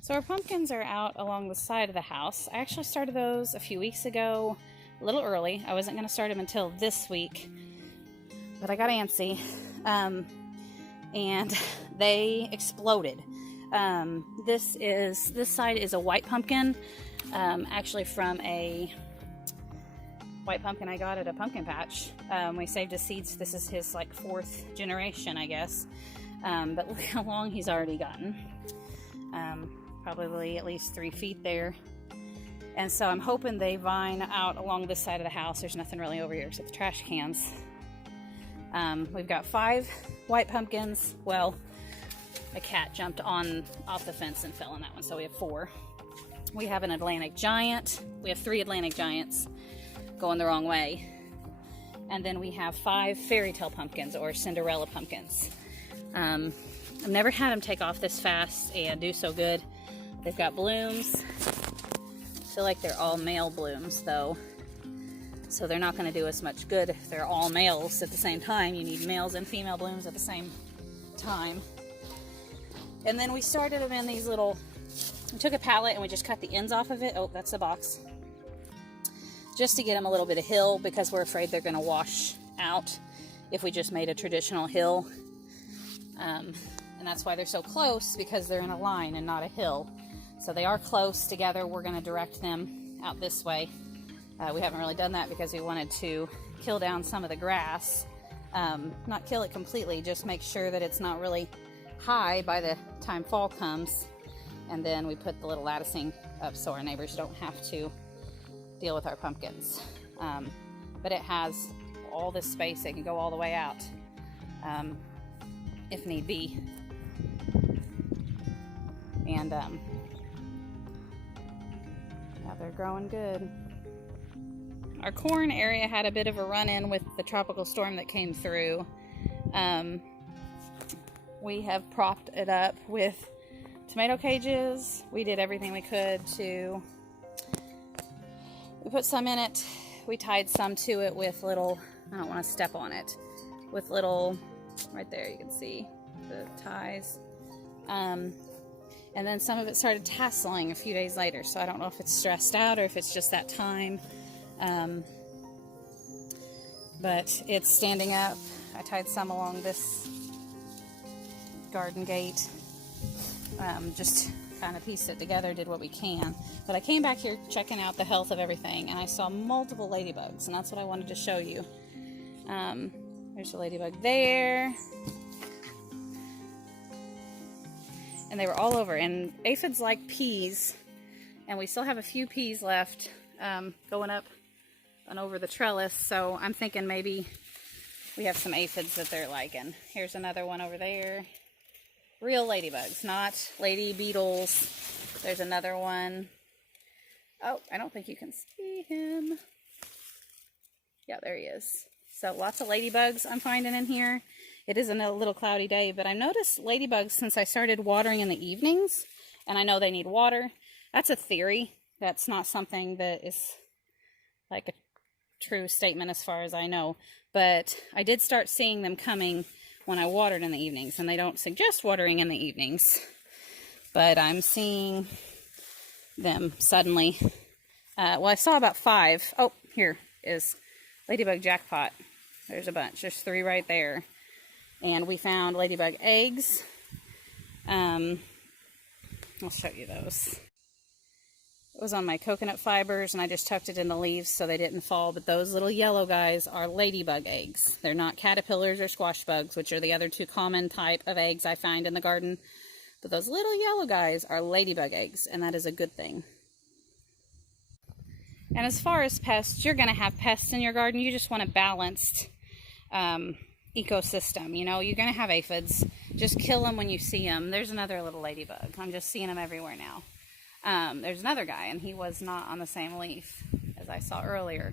So our pumpkins are out along the side of the house. I actually started those a few weeks ago, a little early. I wasn't going to start them until this week, but I got antsy, and they exploded. This side is a white pumpkin, actually from a white pumpkin I got at a pumpkin patch. We saved his seeds. This is his like 4th generation, I guess. But look how long he's already gotten. Probably at least 3 feet there. And so I'm hoping they vine out along this side of the house. There's nothing really over here except the trash cans. We've got 5 white pumpkins. Well, a cat jumped off the fence and fell on that one, so we have 4. We have an Atlantic Giant. We have 3 Atlantic Giants going the wrong way. And then we have 5 fairy tale pumpkins, or Cinderella pumpkins. I've never had them take off this fast and do so good. They've got blooms. I feel like they're all male blooms though, so they're not going to do us much good if they're all males at the same time. You need males and female blooms at the same time. And then we started them in these little, we took a pallet and we just cut the ends off of it. Oh, that's the box. Just to get them a little bit of hill, because we're afraid they're going to wash out if we just made a traditional hill. And that's why they're so close, because they're in a line and not a hill. So they are close together. We're going to direct them out this way. We haven't really done that because we wanted to kill down some of the grass. Not kill it completely, just make sure that it's not really high by the time fall comes. And then we put the little latticing up so our neighbors don't have to deal with our pumpkins. But it has all this space. It can go all the way out if need be. And yeah, they're growing good. Our corn area had a bit of a run-in with the tropical storm that came through. We have propped it up with tomato cages. We did everything we could to... We put some in it. We tied some to it with little... I don't want to step on it. With little... Right there you can see the ties. And then some of it started tasseling a few days later, so I don't know if it's stressed out or if it's just that time. But it's standing up. I tied some along this garden gate. Just kind of pieced it together, did what we can. But I came back here checking out the health of everything, and I saw multiple ladybugs, and that's what I wanted to show you. There's a ladybug there. And they were all over, and aphids like peas, and we still have a few peas left going up and over the trellis, so I'm thinking maybe we have some aphids that they're liking. Here's another one over there. Real ladybugs, not lady beetles. There's another one. Oh, I don't think you can see him. Yeah, there he is. So lots of ladybugs I'm finding in here. It is a little cloudy day, but I've noticed ladybugs since I started watering in the evenings, and I know they need water. That's a theory. That's not something that is like a true statement as far as I know. But I did start seeing them coming when I watered in the evenings, and they don't suggest watering in the evenings. But I'm seeing them suddenly. Well, I saw about 5. Oh, here is ladybug jackpot. There's a bunch. There's 3 right there. And we found ladybug eggs. I'll show you those. It was on my coconut fibers, and I just tucked it in the leaves so they didn't fall. But those little yellow guys are ladybug eggs. They're not caterpillars or squash bugs, which are the other 2 common type of eggs I find in the garden. But those little yellow guys are ladybug eggs, and that is a good thing. And as far as pests, you're going to have pests in your garden. You just want a balanced ecosystem. You know, you're going to have aphids. Just kill them when you see them. There's another little ladybug. I'm just seeing them everywhere now. There's another guy, and he was not on the same leaf as I saw earlier.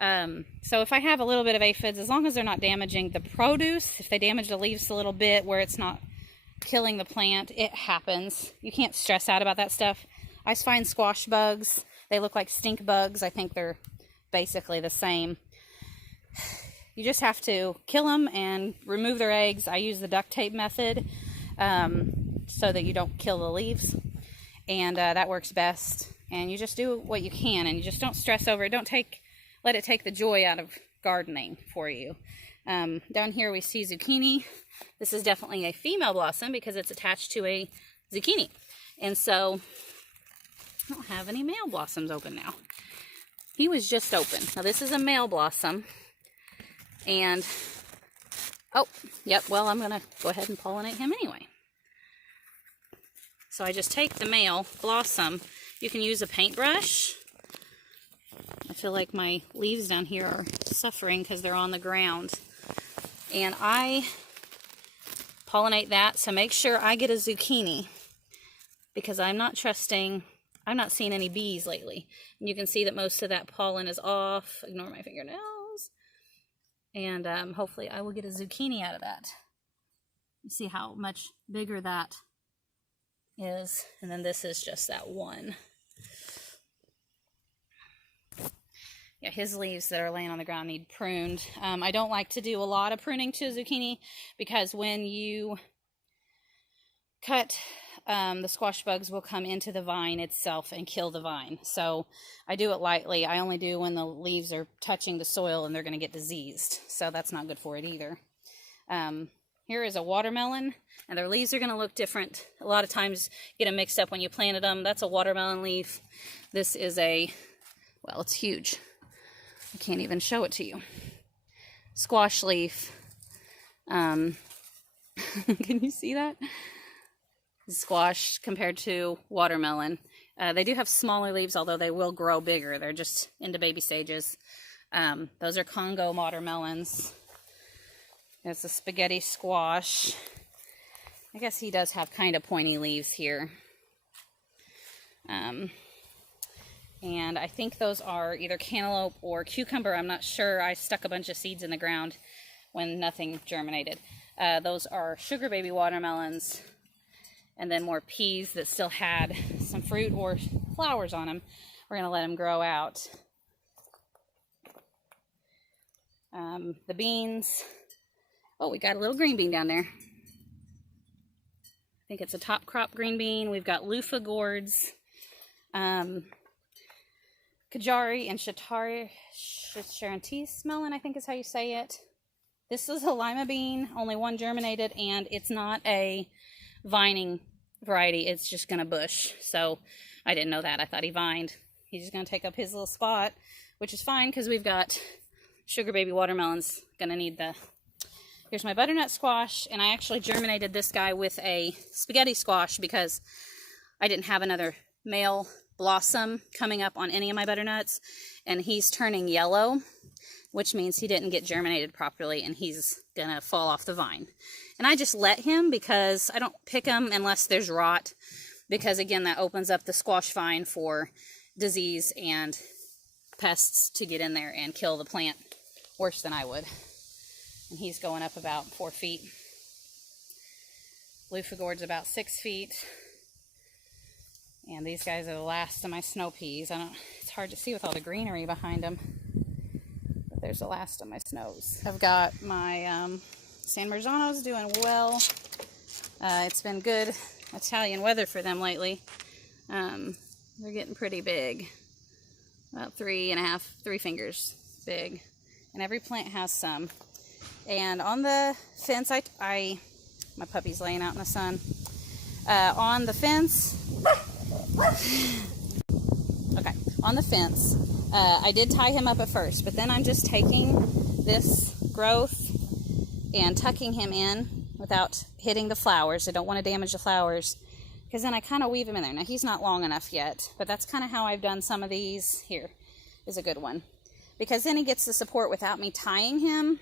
So if I have a little bit of aphids, as long as they're not damaging the produce, if they damage the leaves a little bit where it's not killing the plant, it happens. You can't stress out about that stuff. I find squash bugs. They look like stink bugs. I think they're basically the same. You just have to kill them and remove their eggs. I use the duct tape method so that you don't kill the leaves. and that works best. And you just do what you can, and you just don't stress over it. Don't let it take the joy out of gardening for you. Down here we see zucchini. This is definitely a female blossom because it's attached to a zucchini. And so I don't have any male blossoms open now. He was just open. Now this is a male blossom. And, oh, yep, well, I'm going to go ahead and pollinate him anyway. So I just take the male blossom. You can use a paintbrush. I feel like my leaves down here are suffering because they're on the ground. And I pollinate that, so make sure I get a zucchini, because I'm not seeing any bees lately. And you can see that most of that pollen is off. Ignore my fingernails. And hopefully I will get a zucchini out of that. You see how much bigger that is. And then this is just that one. Yeah, his leaves that are laying on the ground need pruned. I don't like to do a lot of pruning to a zucchini, because when you cut, the squash bugs will come into the vine itself and kill the vine. So I do it lightly. I only do when the leaves are touching the soil and they're going to get diseased. So that's not good for it either. Here is a watermelon, and their leaves are going to look different. A lot of times get them mixed up when you planted them. That's a watermelon leaf. This is well, it's huge. I can't even show it to you. Squash leaf. Can you see that? Squash compared to watermelon. They do have smaller leaves, although they will grow bigger. They're just into baby stages. Those are Congo watermelons. There's a spaghetti squash. I guess he does have kind of pointy leaves here. And I think those are either cantaloupe or cucumber. I'm not sure. I stuck a bunch of seeds in the ground when nothing germinated. Those are sugar baby watermelons. And then more peas that still had some fruit or flowers on them. We're going to let them grow out. The beans. Oh, we got a little green bean down there. I think it's a top crop green bean. We've got loofah gourds. Kajari and Charantis melon, I think is how you say it. This is a lima bean, only one germinated, and it's not a vining variety. It's just going to bush. So I didn't know that. I thought he vined. He's just going to take up his little spot, which is fine because we've got sugar baby watermelons. Going to need the... Here's my butternut squash, and I actually germinated this guy with a spaghetti squash because I didn't have another male blossom coming up on any of my butternuts, and he's turning yellow, which means he didn't get germinated properly and he's gonna fall off the vine. And I just let him because I don't pick him unless there's rot, because again, that opens up the squash vine for disease and pests to get in there and kill the plant worse than I would. And he's going up about 4 feet. Loofah gourd's about 6 feet. And these guys are the last of my snow peas. It's hard to see with all the greenery behind them. But there's the last of my snows. I've got my San Marzanos doing well. It's been good Italian weather for them lately. They're getting pretty big. About 3 fingers big. And every plant has some. And on the fence, my puppy's laying out in the sun. On the fence, okay, on the fence, I did tie him up at first, but then I'm just taking this growth and tucking him in without hitting the flowers. I don't want to damage the flowers, because then I kind of weave him in there. Now, he's not long enough yet, but that's kind of how I've done some of these. Here is a good one, because then he gets the support without me tying him.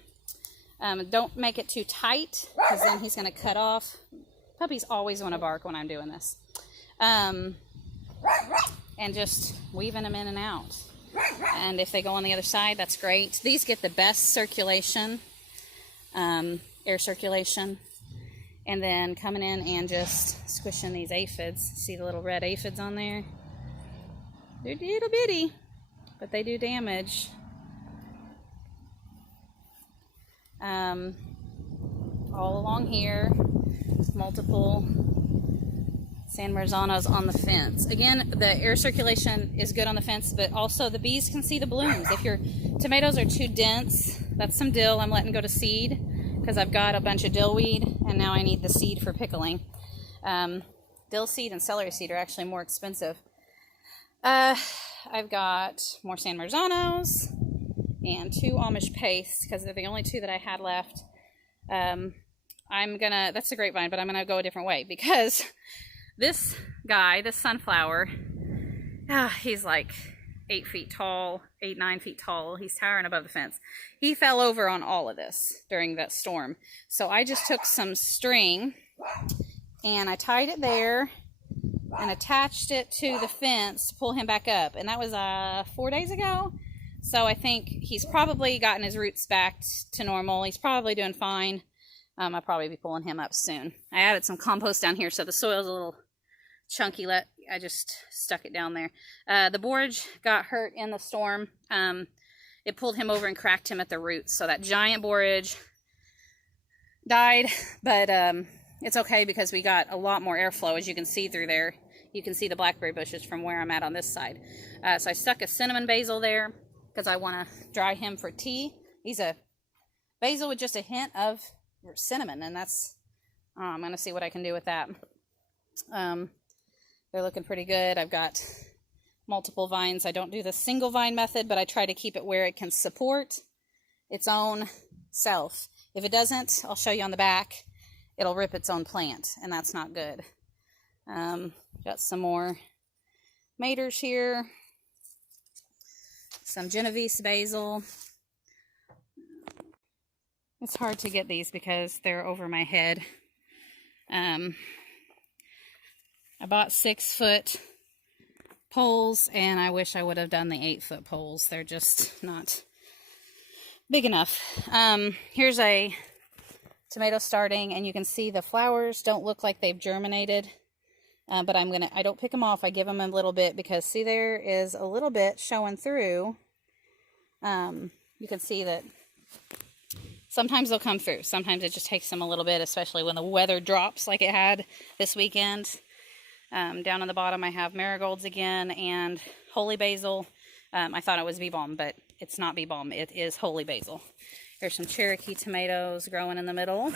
Don't make it too tight, because then he's going to cut off. Puppies always want to bark when I'm doing this. And just weaving them in and out. And if they go on the other side, that's great. These get the best circulation, air circulation. And then coming in and just squishing these aphids. See the little red aphids on there? They're little bitty, but they do damage. All along here, multiple San Marzano's on the fence. Again, the air circulation is good on the fence, but also the bees can see the blooms. If your tomatoes are too dense, that's some dill I'm letting go to seed because I've got a bunch of dill weed and now I need the seed for pickling. Dill seed and celery seed are actually more expensive. I've got more San Marzano's and 2 Amish pastes because they're the only 2 that I had left. That's a grapevine, but I'm gonna go a different way because this guy, this sunflower, he's like 8 feet tall, 9 feet tall. He's towering above the fence. He fell over on all of this during that storm. So I just took some string and I tied it there and attached it to the fence to pull him back up. And that was 4 days ago. So I think he's probably gotten his roots back to normal. He's probably doing fine. I'll probably be pulling him up soon. I added some compost down here, so the soil's a little chunky. I just stuck it down there. The borage got hurt in the storm. It pulled him over and cracked him at the roots. So that giant borage died, but it's okay because we got a lot more airflow. As you can see through there, you can see the blackberry bushes from where I'm at on this side. So I stuck a cinnamon basil there because I want to dry him for tea. He's a basil with just a hint of cinnamon, and that's I'm gonna see what I can do with that. They're looking pretty good. I've got multiple vines. I don't do the single vine method, but I try to keep it where it can support its own self. If it doesn't, I'll show you on the back, it'll rip its own plant, and that's not good. Got some more maters here, some Genovese basil. It's hard to get these because they're over my head. I bought 6-foot poles, and I wish I would have done the 8-foot poles. They're just not big enough. Here's a tomato starting, and you can see the flowers don't look like they've germinated. But I don't pick them off. I give them a little bit because see, there is a little bit showing through. You can see that sometimes they'll come through. Sometimes it just takes them a little bit, especially when the weather drops like it had this weekend. Down on the bottom, I have marigolds again and holy basil. I thought it was bee balm, but it's not bee balm. It is holy basil. There's some Cherokee tomatoes growing in the middle.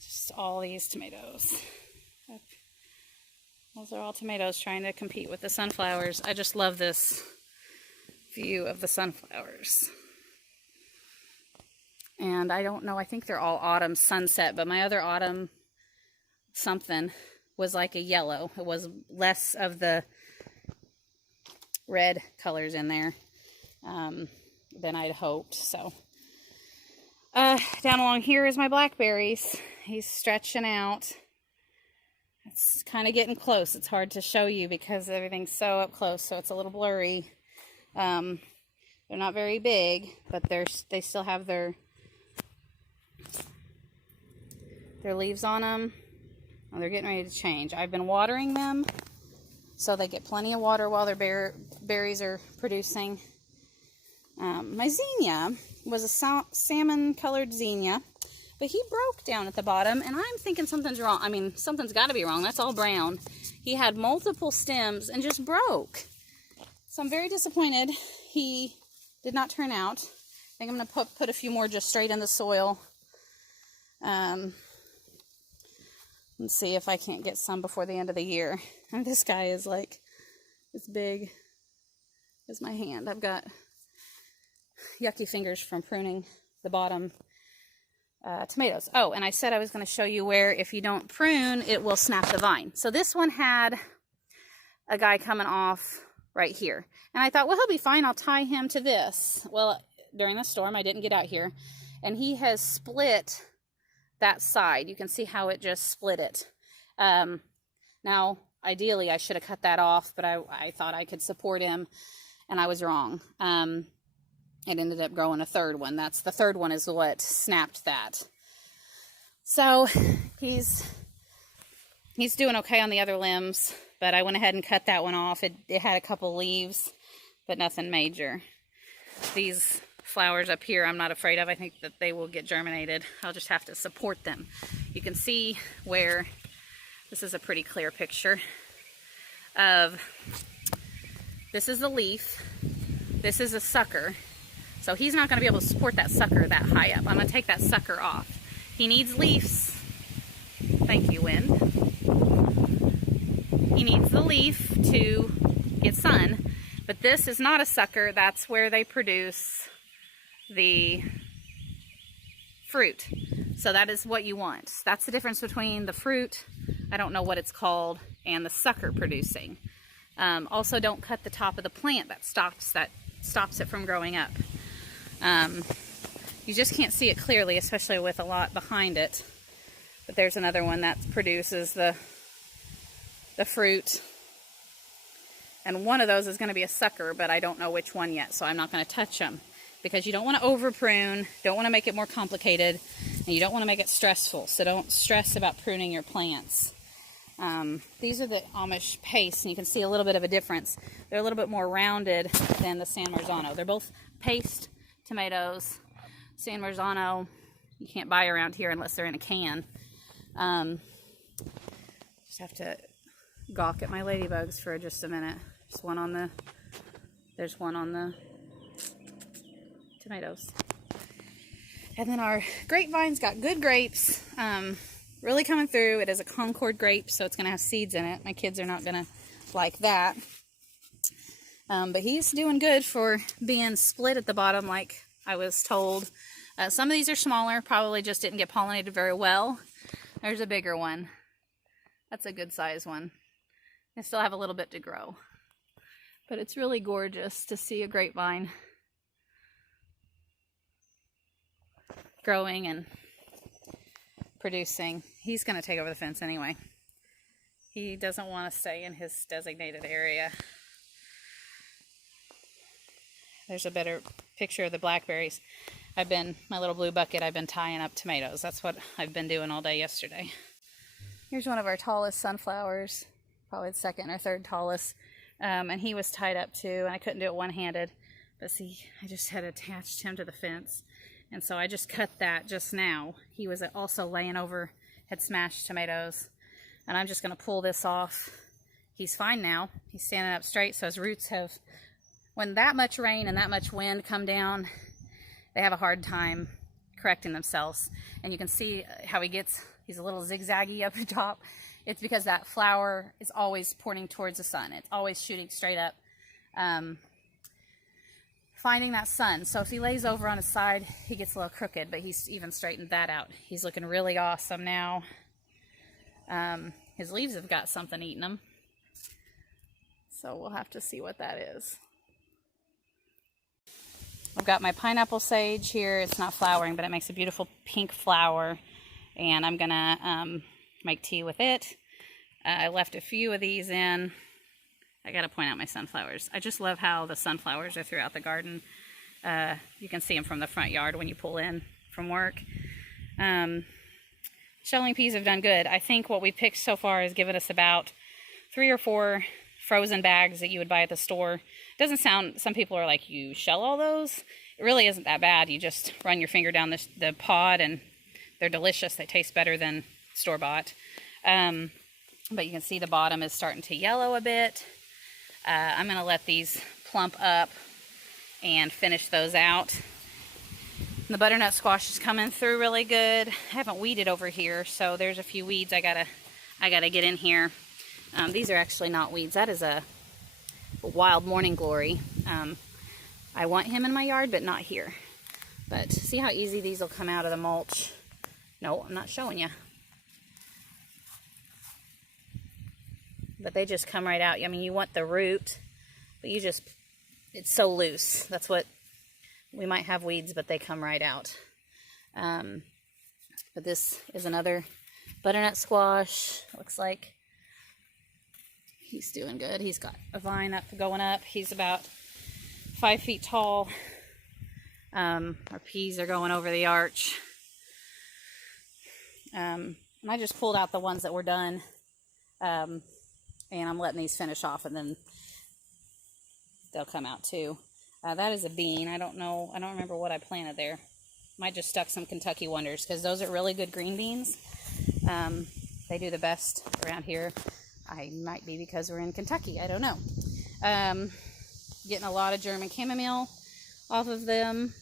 Just all these tomatoes. Those are all tomatoes trying to compete with the sunflowers. I just love this view of the sunflowers. And I don't know, I think they're all autumn sunset, but my other autumn something was like a yellow. It was less of the red colors in there than I'd hoped. So down along here is my blackberries. He's stretching out. It's kind of getting close. It's hard to show you because everything's so up close, so it's a little blurry. They're not very big, but they still have their leaves on them. Oh, they're getting ready to change. I've been watering them so they get plenty of water while their berries are producing. My zinnia was a salmon colored zinnia, but he broke down at the bottom, and I'm thinking something's wrong. I mean, something's got to be wrong. That's all brown. He had multiple stems and just broke. So I'm very disappointed he did not turn out. I think I'm going to put a few more just straight in the soil. Let's see if I can't get some before the end of the year. And this guy is like as big as my hand. I've got yucky fingers from pruning the bottom tomatoes. Oh, and I said I was going to show you where if you don't prune, it will snap the vine. So this one had a guy coming off right here. And I thought, well, he'll be fine. I'll tie him to this. Well, during the storm, I didn't get out here. And he has split that side. You can see how it just split it. Now, ideally, I should have cut that off, but I thought I could support him, and I was wrong. It ended up growing a third one. The third one is what snapped that. So he's doing okay on the other limbs, but I went ahead and cut that one off. It had a couple leaves, but nothing major. These flowers up here I'm not afraid of. I think that they will get germinated. I'll just have to support them. You can see where, this is a pretty clear picture of, this is the leaf, this is a sucker. So he's not going to be able to support that sucker that high up. I'm going to take that sucker off. He needs leaves. Thank you, wind. He needs the leaf to get sun. But this is not a sucker. That's where they produce the fruit. So that is what you want. That's the difference between the fruit, I don't know what it's called, and the sucker producing. Also, don't cut the top of the plant. That stops it from growing up. You just can't see it clearly, especially with a lot behind it. But there's another one that produces the fruit. And one of those is going to be a sucker, but I don't know which one yet, so I'm not going to touch them. Because you don't want to over prune, don't want to make it more complicated, and you don't want to make it stressful. So don't stress about pruning your plants. These are the Amish paste, and you can see a little bit of a difference. They're a little bit more rounded than the San Marzano. They're both paste tomatoes. San Marzano you can't buy around here unless they're in a can. Just have to gawk at my ladybugs for just a minute. There's one on the tomatoes. And then our grapevines got good grapes, really coming through. It is a Concord grape, so it's going to have seeds in it. My kids are not going to like that. But he's doing good for being split at the bottom like I was told. Some of these are smaller, probably just didn't get pollinated very well. There's a bigger one. That's a good size one. I still have a little bit to grow. But it's really gorgeous to see a grapevine growing and producing. He's going to take over the fence anyway. He doesn't want to stay in his designated area. There's a better picture of the blackberries. My little blue bucket, I've been tying up tomatoes. That's what I've been doing all day yesterday. Here's one of our tallest sunflowers, probably the second or third tallest. And he was tied up too, and I couldn't do it one-handed. But see, I just had attached him to the fence. And so I just cut that just now. He was also laying over, had smashed tomatoes. And I'm just going to pull this off. He's fine now. He's standing up straight, so his roots have, when that much rain and that much wind come down, they have a hard time correcting themselves. And you can see how he's a little zigzaggy up the top. It's because that flower is always pointing towards the sun. It's always shooting straight up, finding that sun. So if he lays over on his side, he gets a little crooked, but he's even straightened that out. He's looking really awesome now. His leaves have got something eating them. So we'll have to see what that is. I've got my pineapple sage here. It's not flowering, but it makes a beautiful pink flower. And I'm gonna make tea with it. I left a few of these in. I gotta point out my sunflowers. I just love how the sunflowers are throughout the garden. You can see them from the front yard when you pull in from work. Shelling peas have done good. I think what we picked so far has given us about 3 or 4 frozen bags that you would buy at the store. It doesn't sound, some people are like, you shell all those? It really isn't that bad. You just run your finger down the pod and they're delicious. They taste better than store-bought. But you can see the bottom is starting to yellow a bit. I'm going to let these plump up and finish those out. The butternut squash is coming through really good. I haven't weeded over here, so there's a few weeds I gotta get in here. These are actually not weeds. That is a wild morning glory. I want him in my yard, but not here. But see how easy these will come out of the mulch. No, I'm not showing you. But they just come right out. I mean, you want the root, but it's so loose. That's what, we might have weeds, but they come right out. But this is another butternut squash. Looks like he's doing good. He's got a vine going up. He's about 5 feet tall. Our peas are going over the arch. And I just pulled out the ones that were done. And I'm letting these finish off, and then they'll come out too. That is a bean. I don't know. I don't remember what I planted there. Might just stuck some Kentucky Wonders because those are really good green beans. They do the best around here. I might be because we're in Kentucky. I don't know. Getting a lot of German chamomile off of them.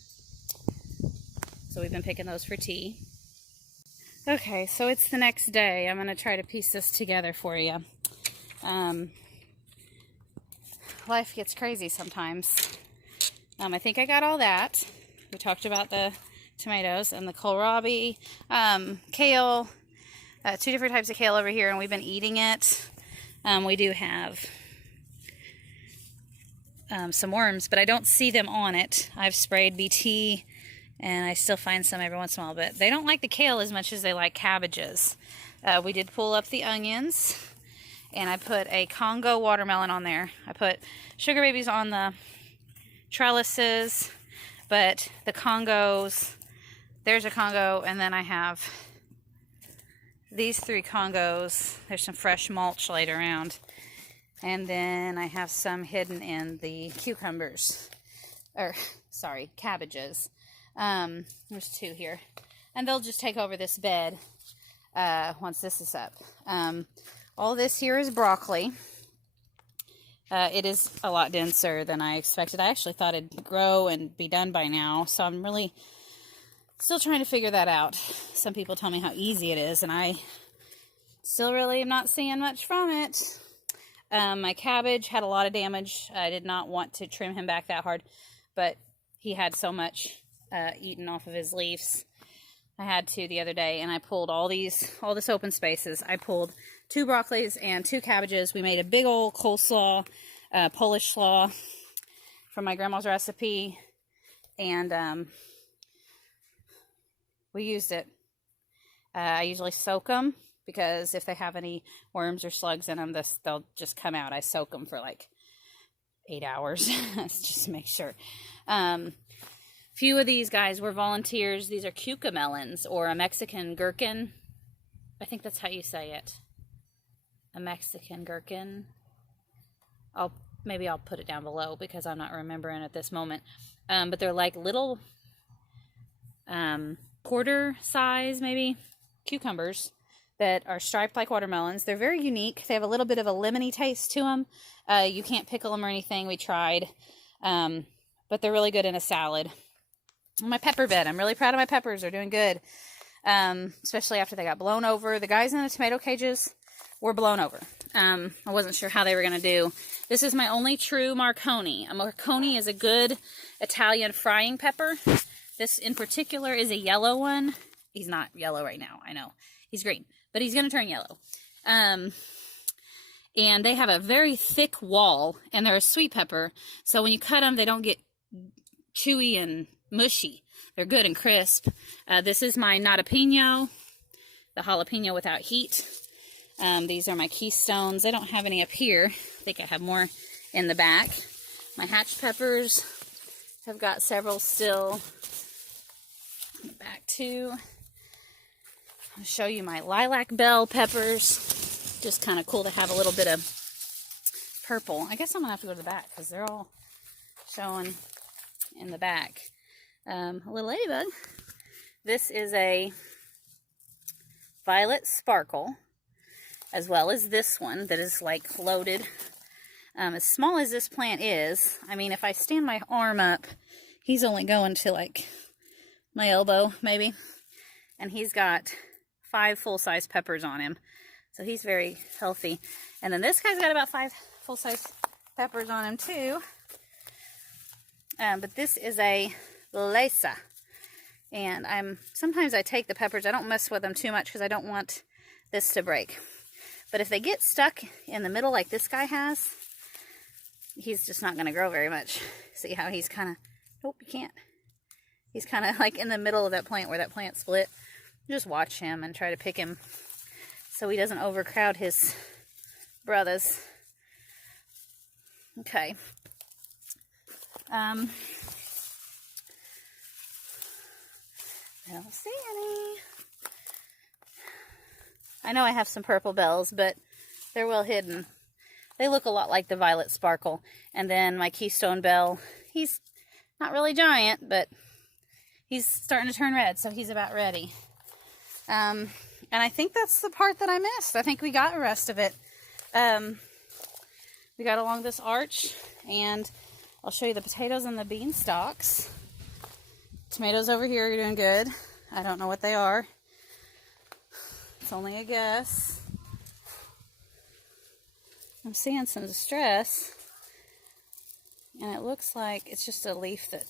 So we've been picking those for tea. Okay, so it's the next day. I'm going to try to piece this together for you. Life gets crazy sometimes. I think I got all that. We talked about the tomatoes and the kohlrabi, kale, 2 different types of kale over here, and we've been eating it. We do have some worms, but I don't see them on it. I've sprayed BT, and I still find some every once in a while, but they don't like the kale as much as they like cabbages. We did pull up the onions, and I put a Congo watermelon on there. I put sugar babies on the trellises, but the Congos, there's a Congo, and then I have these 3 Congos. There's some fresh mulch laid around, and then I have some hidden in the cucumbers, or sorry, cabbages. There's 2 here, and they'll just take over this bed once this is up. All this here is broccoli. It is a lot denser than I expected. I actually thought it'd grow and be done by now, so I'm really still trying to figure that out. Some people tell me how easy it is, and I still really am not seeing much from it. My cabbage had a lot of damage. I did not want to trim him back that hard, but he had so much eaten off of his leaves. I had to the other day, and I pulled all this open spaces. I pulled 2 broccolis and 2 cabbages. We made a big old coleslaw, Polish slaw from my grandma's recipe, and we used it. I usually soak them because if they have any worms or slugs in them, they'll just come out. I soak them for like 8 hours just to make sure. Few of these guys were volunteers. These are cucamelons, or a Mexican gherkin. I think that's how you say it. A Mexican gherkin. Maybe I'll put it down below because I'm not remembering at this moment. But they're like little quarter size, maybe, cucumbers that are striped like watermelons. They're very unique. They have a little bit of a lemony taste to them. You can't pickle them or anything. We tried. But they're really good in a salad. My pepper bed. I'm really proud of my peppers. They're doing good. Especially after they got blown over. The guys in the tomato cages were blown over. I wasn't sure how they were going to do. This is my only true Marconi. A Marconi is a good Italian frying pepper. This in particular is a yellow one. He's not yellow right now, I know. He's green, but he's going to turn yellow. And they have a very thick wall, and they're a sweet pepper. So when you cut them, they don't get chewy and mushy. They're good and crisp. This is my Notapino, the jalapeno without heat. These are my Keystones. I don't have any up here. I think I have more in the back. My hatch peppers have got several still in the back too. I'll show you my lilac bell peppers. Just kind of cool to have a little bit of purple. I guess I'm gonna have to go to the back because they're all showing in the back. A little ladybug. This is a violet sparkle, as well as this one that is like loaded. As small as this plant is, I mean, if I stand my arm up, he's only going to like my elbow maybe, and he's got 5 full-size peppers on him, so he's very healthy. And then this guy's got about 5 full-size peppers on him too. But this is a Lesa, and sometimes I take the peppers. I don't mess with them too much because I don't want this to break. But if they get stuck in the middle like this guy has, he's just not going to grow very much. See how he's kind of, nope, you can't. He's kind of like in the middle of that plant where that plant split. Just watch him and try to pick him so he doesn't overcrowd his brothers. Okay. I don't see any. I know I have some purple bells, but they're well hidden. They look a lot like the violet sparkle. And then my Keystone Bell, he's not really giant, but he's starting to turn red, so he's about ready. And I think that's the part that I missed. I think we got the rest of it. We got along this arch, and I'll show you the potatoes and the bean stalks. Tomatoes over here are doing good. I don't know what they are. It's only a guess. I'm seeing some distress, and it looks like it's just a leaf that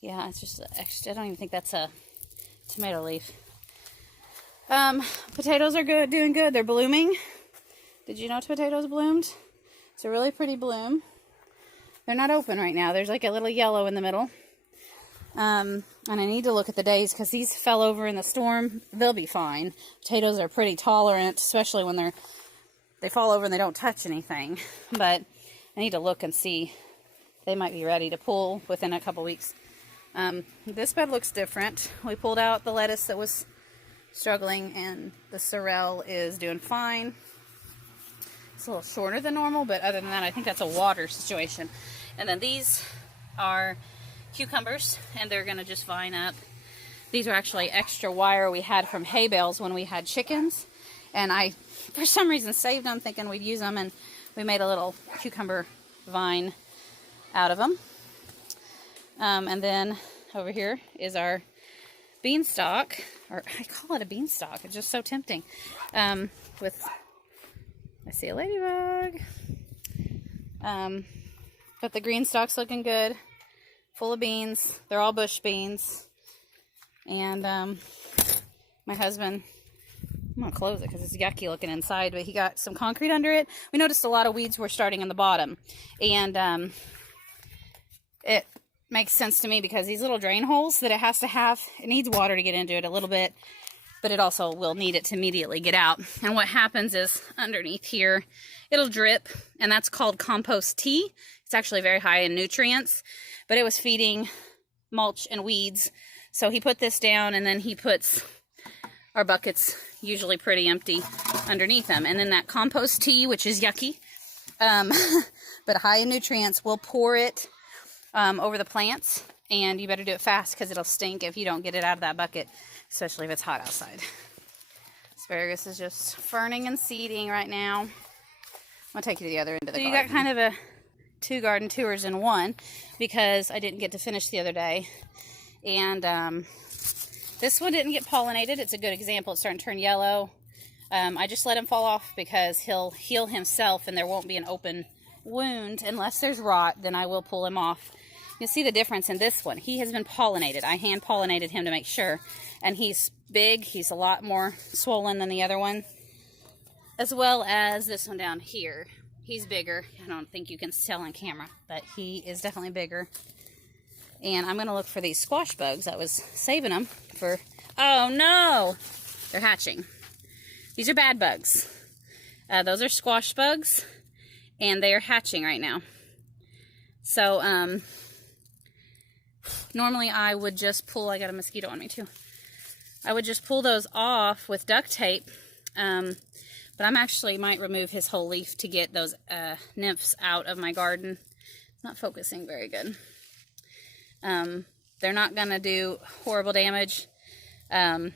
yeah, it's just I don't even think that's a tomato leaf. Potatoes are good, doing good. They're blooming. Did you know potatoes bloomed? It's a really pretty bloom. They're not open right now. There's like a little yellow in the middle. And I need to look at the days because these fell over in the storm. They'll be fine. Potatoes are pretty tolerant, especially when they fall over and they don't touch anything. But I need to look and see. They might be ready to pull within a couple weeks. This bed looks different. We pulled out the lettuce that was struggling, and the sorrel is doing fine. It's a little shorter than normal, but other than that, I think that's a water situation. And then these are cucumbers, and they're going to just vine up. These are actually extra wire we had from hay bales when we had chickens, and I, for some reason, saved them thinking we'd use them, and we made a little cucumber vine out of them. And then over here is our beanstalk, or I call it a beanstalk. It's just so tempting. With, I see a ladybug. But the green stalk's looking good, full of beans. They're all bush beans. And my husband, I'm gonna close it because it's yucky looking inside, but he got some concrete under it. We noticed a lot of weeds were starting in the bottom, and it makes sense to me because these little drain holes that it has to have, it needs water to get into it a little bit, but it also will need it to immediately get out. And what happens is underneath here, it'll drip, and that's called compost tea. It's actually very high in nutrients, but it was feeding mulch and weeds. So he put this down, and then he puts our buckets, usually pretty empty, underneath them. And then that compost tea, which is yucky, but high in nutrients, we'll pour it over the plants, and you better do it fast because it'll stink if you don't get it out of that bucket, especially if it's hot outside. Asparagus is just ferning and seeding right now. I'm gonna take you to the other end of the garden. You got kind of a 2 garden tours in one because I didn't get to finish the other day, and this one didn't get pollinated. It's a good example. It's starting to turn yellow. I just let him fall off because he'll heal himself and there won't be an open wound unless there's rot. Then I will pull him off. You'll see the difference in this one. He has been pollinated. I hand pollinated him to make sure. And he's big. He's a lot more swollen than the other one. As well as this one down here. He's bigger. I don't think you can tell on camera, but he is definitely bigger. And I'm going to look for these squash bugs. I was saving them for... Oh no! They're hatching. These are bad bugs. Those are squash bugs. And they are hatching right now. So, normally I would just pull, I got a mosquito on me too. I would just pull those off with duct tape. But I'm actually might remove his whole leaf to get those nymphs out of my garden. It's not focusing very good. They're not going to do horrible damage. But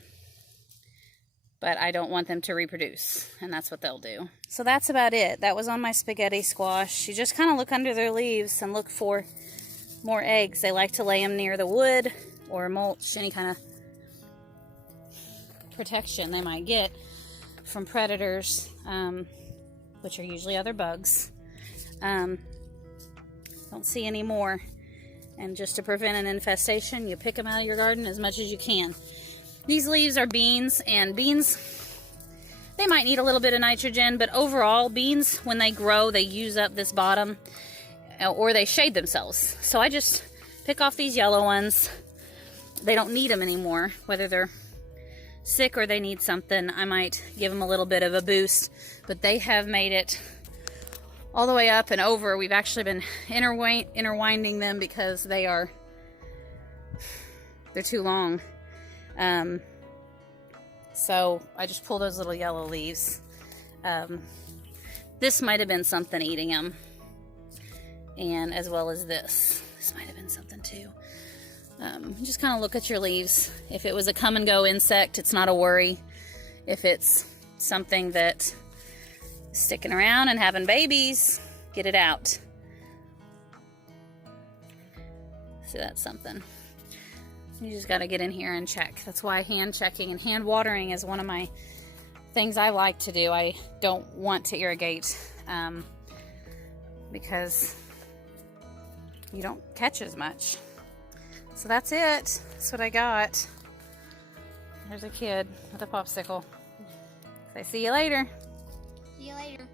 I don't want them to reproduce, and that's what they'll do. So that's about it. That was on my spaghetti squash. You just kind of look under their leaves and look for more eggs. They like to lay them near the wood or mulch, any kind of protection they might get from predators, which are usually other bugs. Don't see any more. And just to prevent an infestation, you pick them out of your garden as much as you can. These leaves are beans, and beans, they might need a little bit of nitrogen, but overall, beans, when they grow, they use up this bottom, or they shade themselves. So I just pick off these yellow ones. They don't need them anymore, whether they're sick or they need something. I might give them a little bit of a boost, but they have made it all the way up and over. We've actually been interwinding them because they're too long. So I just pull those little yellow leaves. This might have been something eating them, and as well as this. This might have been something too. Just kind of look at your leaves. If it was a come and go insect, it's not a worry. If it's something that is sticking around and having babies, get it out. So that's something. You just got to get in here and check. That's why hand checking and hand watering is one of my things I like to do. I don't want to irrigate because you don't catch as much. So that's it. That's what I got. There's a kid with a popsicle. So I see you later. See you later.